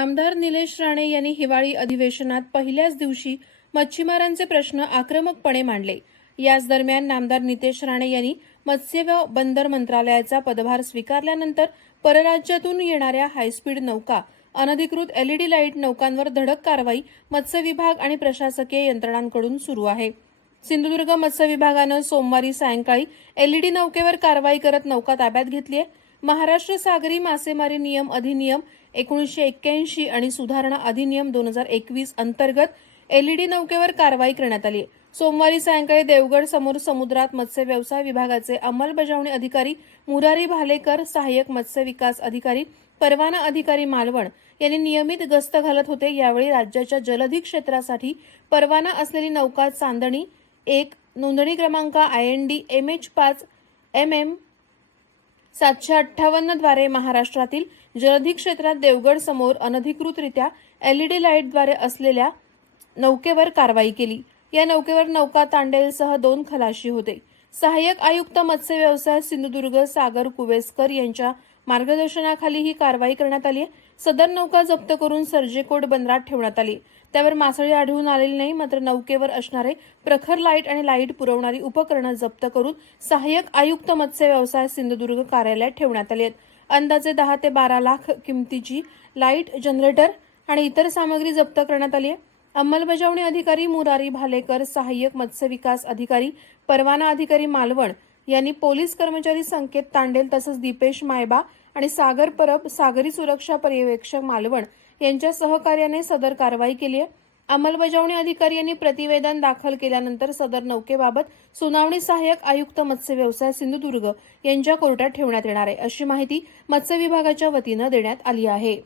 आमदार निलेश राणे यांनी हिवाळी अधिवेशनात पहिल्याच दिवशी मच्छीमारांचे प्रश्न आक्रमकपणे मांडले। याच दरम्यान नामदार नितेश राणे यांनी मत्स्य व बंदर मंत्रालयाचा पदभार स्वीकारल्यानंतर परराज्यातून येणाऱ्या हायस्पीड नौका, अनधिकृत एलईडी लाईट नौकांवर धडक कारवाई मत्स्य विभाग आणि प्रशासकीय यंत्रणांकडून सुरू आहे। सिंधुदुर्ग मत्स्य विभागानं सोमवारी सायंकाळी एलईडी नौकेवर कारवाई करत नौका ताब्यात घेतली आहे। महाराष्ट्र सागरी मासेमारी नियम अधिनियम 1981 आणि सुधारणा अधिनियम 2021 अंतर्गत एलईडी नौकेवर कारवाई करण्यात आली। सोमवारी सायंकाळी देवगड समोर समुद्रात मत्स्य व्यवसाय विभागाचे अंमलबजावणी अधिकारी मुरारी भालेकर, सहाय्यक मत्स्य विकास अधिकारी, परवाना अधिकारी मालवण यांनी नियमित गस्त घालत होते। यावेळी राज्याच्या जलधी क्षेत्रासाठी परवाना असलेली नौका चांदणी 1 नोंदणी क्रमांक IND MH5 MM 758 द्वारे महाराष्ट्रातील जलधी क्षेत्रात देवगड समोर अनधिकृतरित्या एलईडी लाईटद्वारे असलेल्या नौकेवर कारवाई केली। या नौकेवर नौका तांडेलसह 2 खलाशी होते। सहाय्यक आयुक्त मत्स्य व्यवसाय सिंधुदुर्ग सागर कुवेसकर यांच्या मार्गदर्शनाखाली ही कारवाई करण्यात आली आहे। सदर नौका जप्त करून सर्जेकोट बंदरात ठेवण्यात आली। त्यावर मासळी आढळून आलेली नाही, मात्र नौकेवर असणारे प्रखर लाईट आणि लाईट पुरवणारी उपकरणं जप्त करून सहाय्यक आयुक्त मत्स्य व्यवसाय सिंधुदुर्ग कार्यालयात ठेवण्यात आली आहेत। अंदाजे 10 ते 12 लाख किमतीची लाईट, जनरेटर आणि इतर सामग्री जप्त करण्यात आली आहे। अंमलबजावणी अधिकारी मुरारी भालेकर, सहाय्यक मत्स्य विकास अधिकारी, परवाना अधिकारी मालवण यांनी पोलीस कर्मचारी संकेत तांडेल तसंच दीपेश मायबा आणि सागर परब, सागरी सुरक्षा पर्यवेक्षक मालवण यांच्या सहकार्याने सदर कारवाई केली आहे। अंमलबजावणी अधिकारी यांनी प्रतिवेदन दाखल केल्यानंतर सदर नौकेबाबत सुनावणी सहाय्यक आयुक्त मत्स्य व्यवसाय सिंधुदुर्ग यांच्या कोर्टात ठेवण्यात येणार आहे, अशी माहिती मत्स्य विभागाच्या वतीनं देण्यात आली आहे।